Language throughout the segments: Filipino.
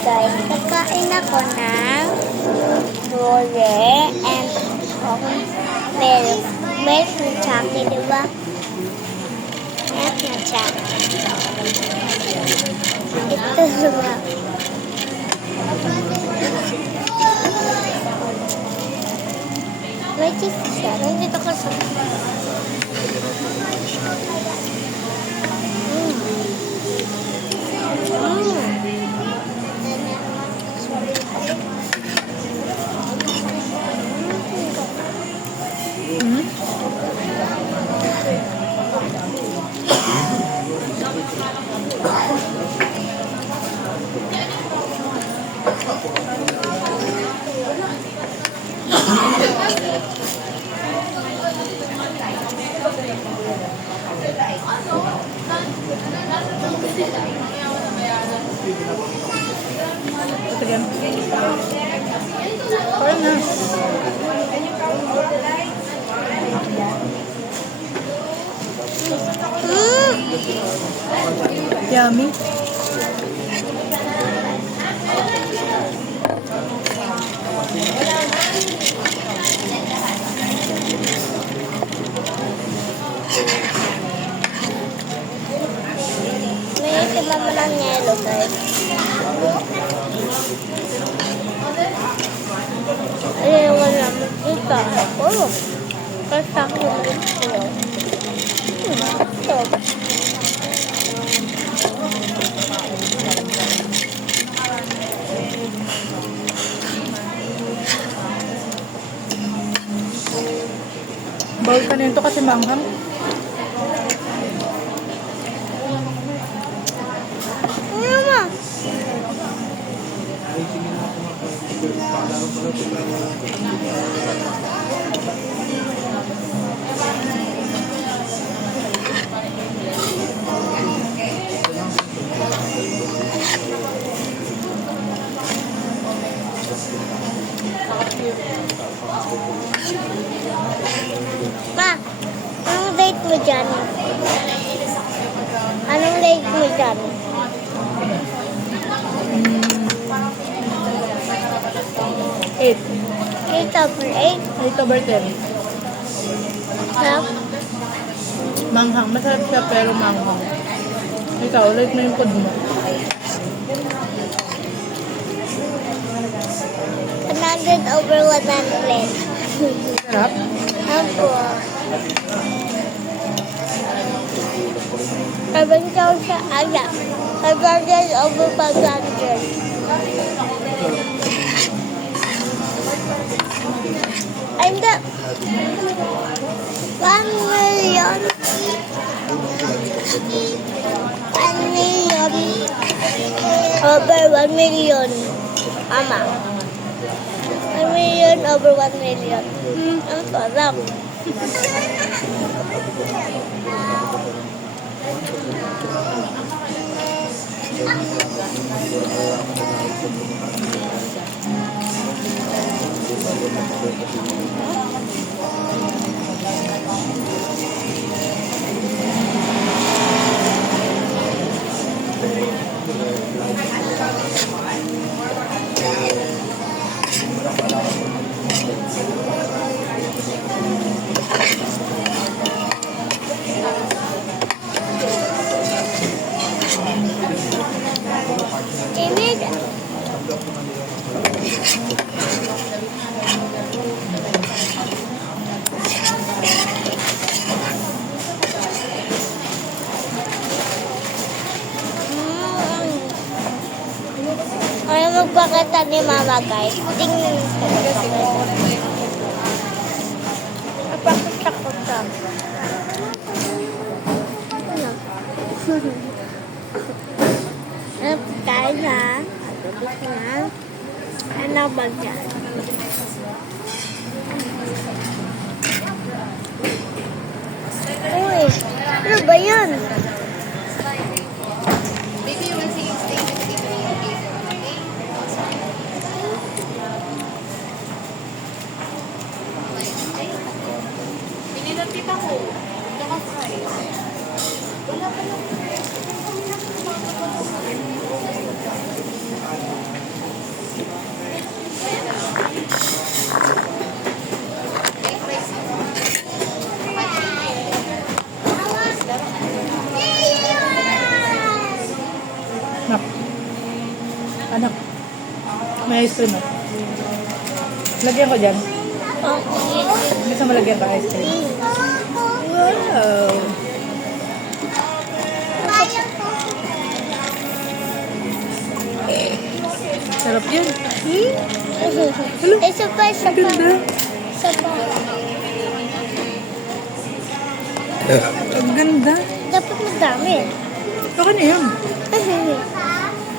Guys, nagkain ako ng role and milk na chocolate, diba? Milk na chocolate. Ito diba? May cheese siya. Nandito ko sa... Yummy. May mama ng yellow, guys. Ayun, wala mo dito. Oh, kasama yung dito. Ito. Bawal ka nito kasi manghang. Ano ma? Ma, anong date mo dyan? Anong date mo dyan? 8. 8 over 8? 8 over 10. Sarap. Manghang. Masarap siya pero manghang. Ikaw, like mo yung food mo. 100 over 100. Sarap. Ako. Kabantaw siya, ala. 500 over 500. And the 1 million. 1 million over 1 million. Ama. 1 million over 1 million. Ang sarap. Ano magpakita ni Mama, guys? Tingnan nyo. Napakita ko ito. Ano tayo na? Tapos na. Ano ba dyan? Uy! Ano ba yan? Kita ko. Nakafry. Wala pa lang. Anak, may ice cream ah. Lagyan ko dyan. Okay. Gusto mo lagyan ka ice cream? Wow! Sarap yan. Isa pa, isa pa. Ganda. Isa pa. Ang ganda. Dapat madami. Baka na yun.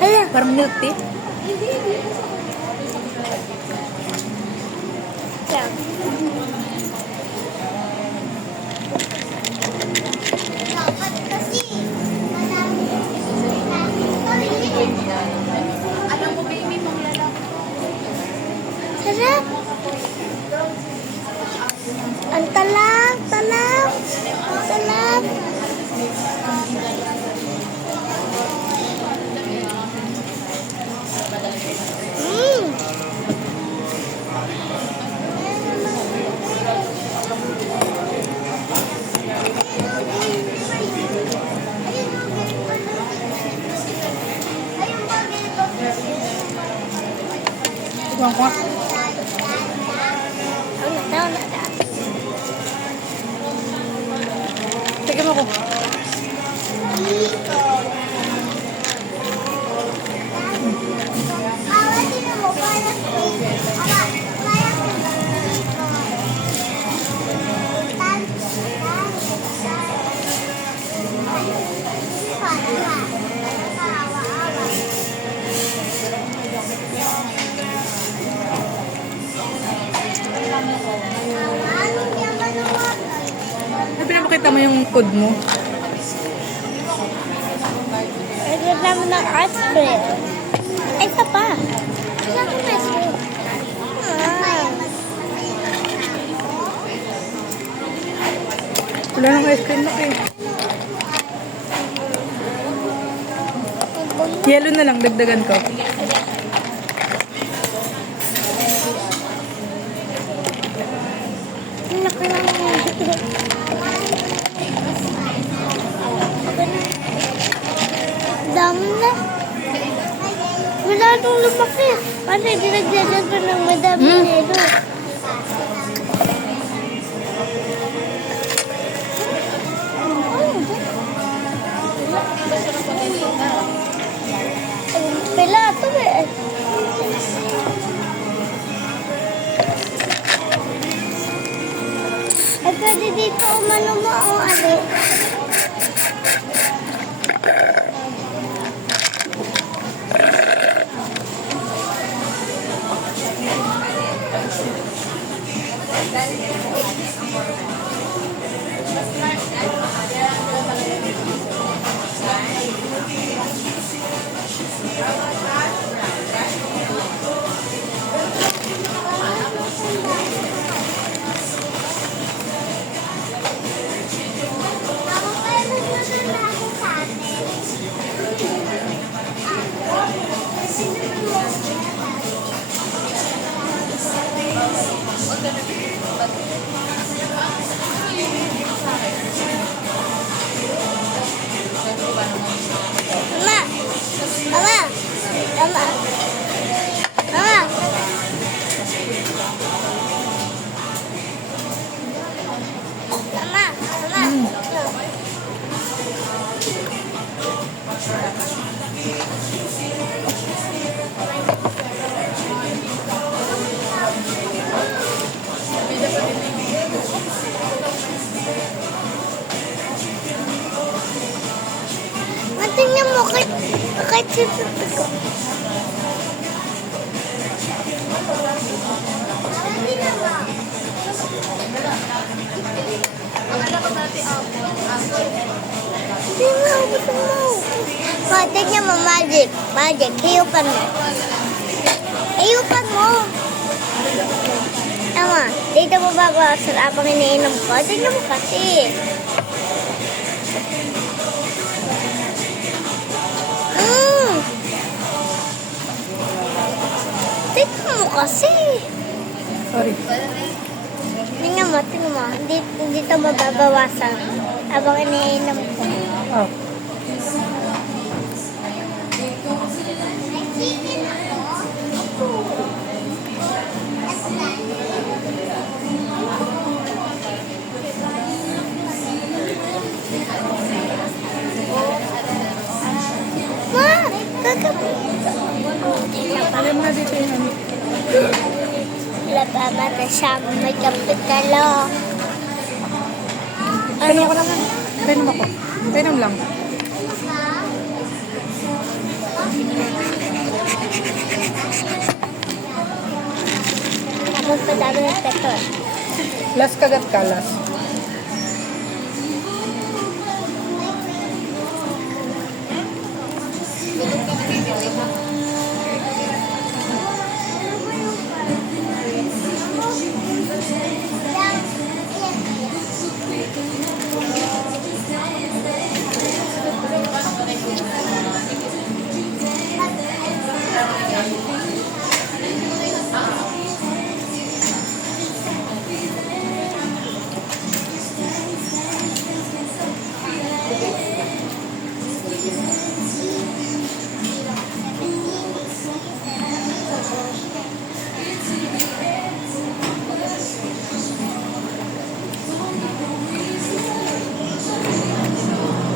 Hala. Parang milk tea. Yan. Alam mo, baby, maglalaki. Sarap. Ang talap, talap. Talap. Mmm. Tignan ko nga. Ano na. Tignan mo ko. Ay, pinapakita mo yung food mo. Naglalaro mo ng ice cream. Ay, isa pa. Isa pa ng ice cream. Wala nang ice cream na eh. Yellow na lang, dagdagan ko. Dami na. Wala nung lumaki. Kasi dinagdagan ko ng madami nilo. Pila ito eh. Ay, pwede dito umano mo o ano? Mama! Mama! Mama! Mama! Mama! Mama! Tingnan mo kahit sipsip ko. Tingnan mo, gusto mo. Tingnan mo, magic. Magic, hiyupan mo. Hiyupan mo. Tama, dito mo babawasan habang iniinom ko. Tingnan mo kasi. Tingnan mo kasi. Sorry. Tingnan mo. Hindi ito mababawasan habang iniinom ko. Oh. Lagyan mo na dito yung ano. Lababata siya, may kapitalo. Painom ko naman. Painom ako. Painom lang. Tapos padami ng pepper. Last kagat ka, last.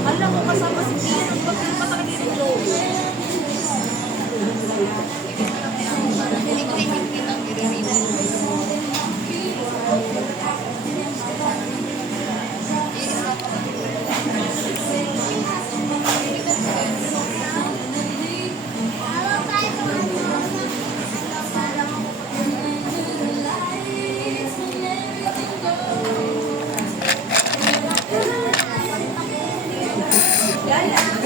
Alam mo, kasama si Tia. Nagpagpapit pa talaga yung low.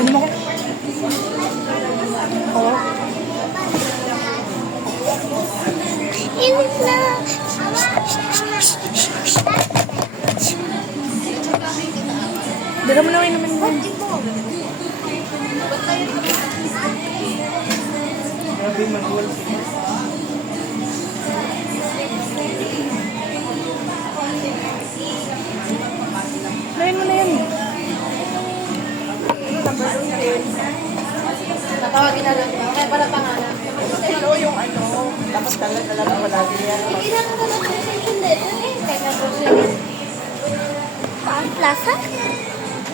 Painom ako. Oo. Init na. Dala mo na naman mo. Grabe, manual. Lain mo na yan. Tatawagin na lang. Kaya para pangalan. Ito yung ano, tapos talaga wala din yan. Hindi na ako naman sa sundin. Kaya na Ang plaza?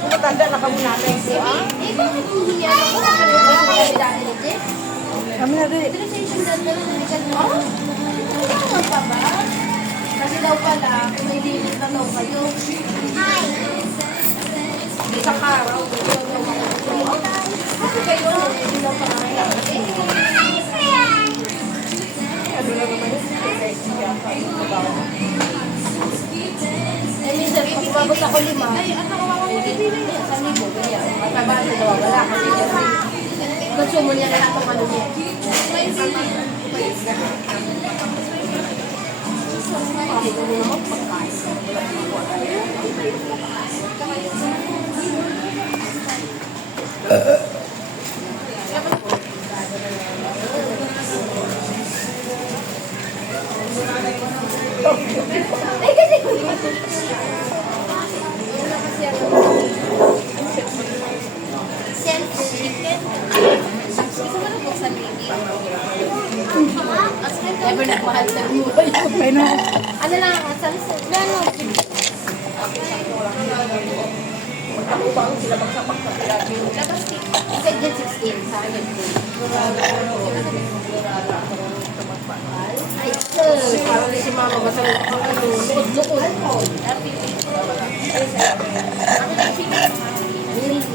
Matanda na kamo natin. Eh, bakit hindi niya ako sa dahil ito? Kami na din. Pero sa isang dahil na mo? Ano pa ba? Kasi daw pala, kung may limit na daw kayo. Isang araw, kasi kayo, hindi daw pa Ano na naman yun? Eh, minsan, pag umabot ako 5, sa libo, ganyan. Matabali, nawawala. Kasi consumo niya na lang itong ano niya. Never nagmahal sa buhay. Painom ako. Ano lang ang salsa? Gano'n. Labas kasi dyan 16 sa akin. Ay, sir. Parang si mama ba sa lukod-lukod? Happy. Ano na yung